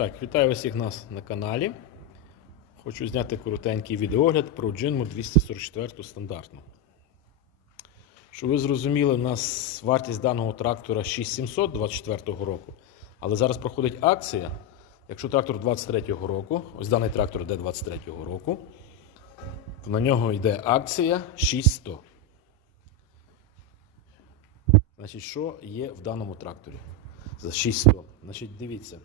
Так, вітаю усіх нас на каналі. Хочу зняти коротенький відеогляд про Джинму 244 стандартну. Щоб ви зрозуміли, у нас вартість даного трактора 6700 24 року. Але зараз проходить акція. Якщо трактор 23-го року, ось даний трактор йде 23-го року, то на нього йде акція 6100. Значить, що є в даному тракторі? За 6100. Значить, дивіться.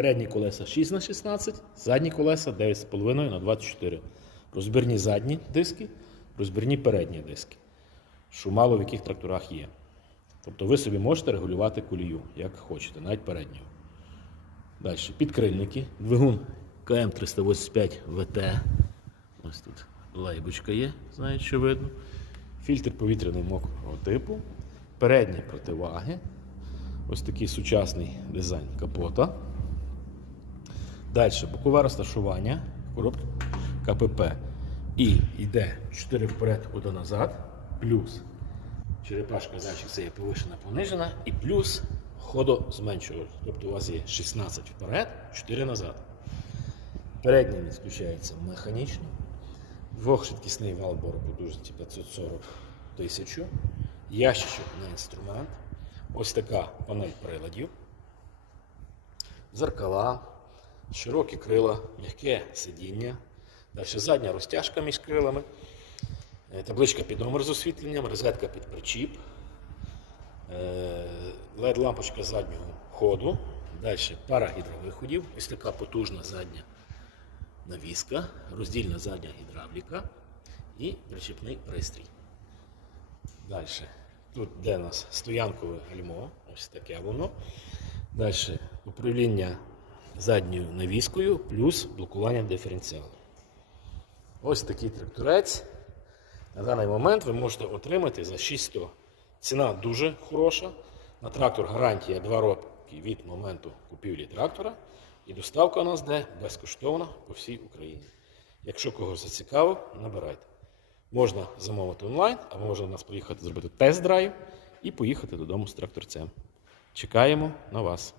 Передні колеса 6 на 16, задні колеса 9,5 на 24. Розбірні задні диски, розбірні передні диски. Що мало в яких тракторах є. Тобто ви собі можете регулювати колію, як хочете, навіть передню. Далі. Підкрильники. Двигун КМ385 ВТ. Ось тут лейбочка є, знаєте, що видно. Фільтр повітряний мокрого типу. Передні противаги. Ось такий сучасний дизайн капота. Далі бокове розташування, коробка КПП. І йде 4 вперед, 1 назад, плюс черепашка значить це є повишена, понижена, і плюс ходозменшувач. Тобто у вас є 16 вперед, 4 назад. Передній не включається механічно. Двохшвидкісний вал бору потужності 540 тисячу. Ящичок на інструмент. Ось така панель приладів. Зеркала, широкі крила, м'яке сидіння. Далі задня розтяжка між крилами. Е, Табличка під номер з освітленням, розетка під причіп. led лампочка заднього ходу. Далі пара гідровиходів. Ось така потужна задня навіска, роздільна задня гідравліка і причіпний пристрій. Далі. Тут де у нас стоянкове гальмо, ось таке воно. Далі управління задньою навіскою плюс блокування диференціалу. Ось такий тракторець. На даний момент ви можете отримати за 600. Ціна дуже хороша. На трактор гарантія 2 роки від моменту купівлі трактора. І доставка у нас де безкоштовна по всій Україні. Якщо когось зацікавив, набирайте. Можна замовити онлайн, або можна до нас поїхати зробити тест-драйв і поїхати додому з тракторцем. Чекаємо на вас.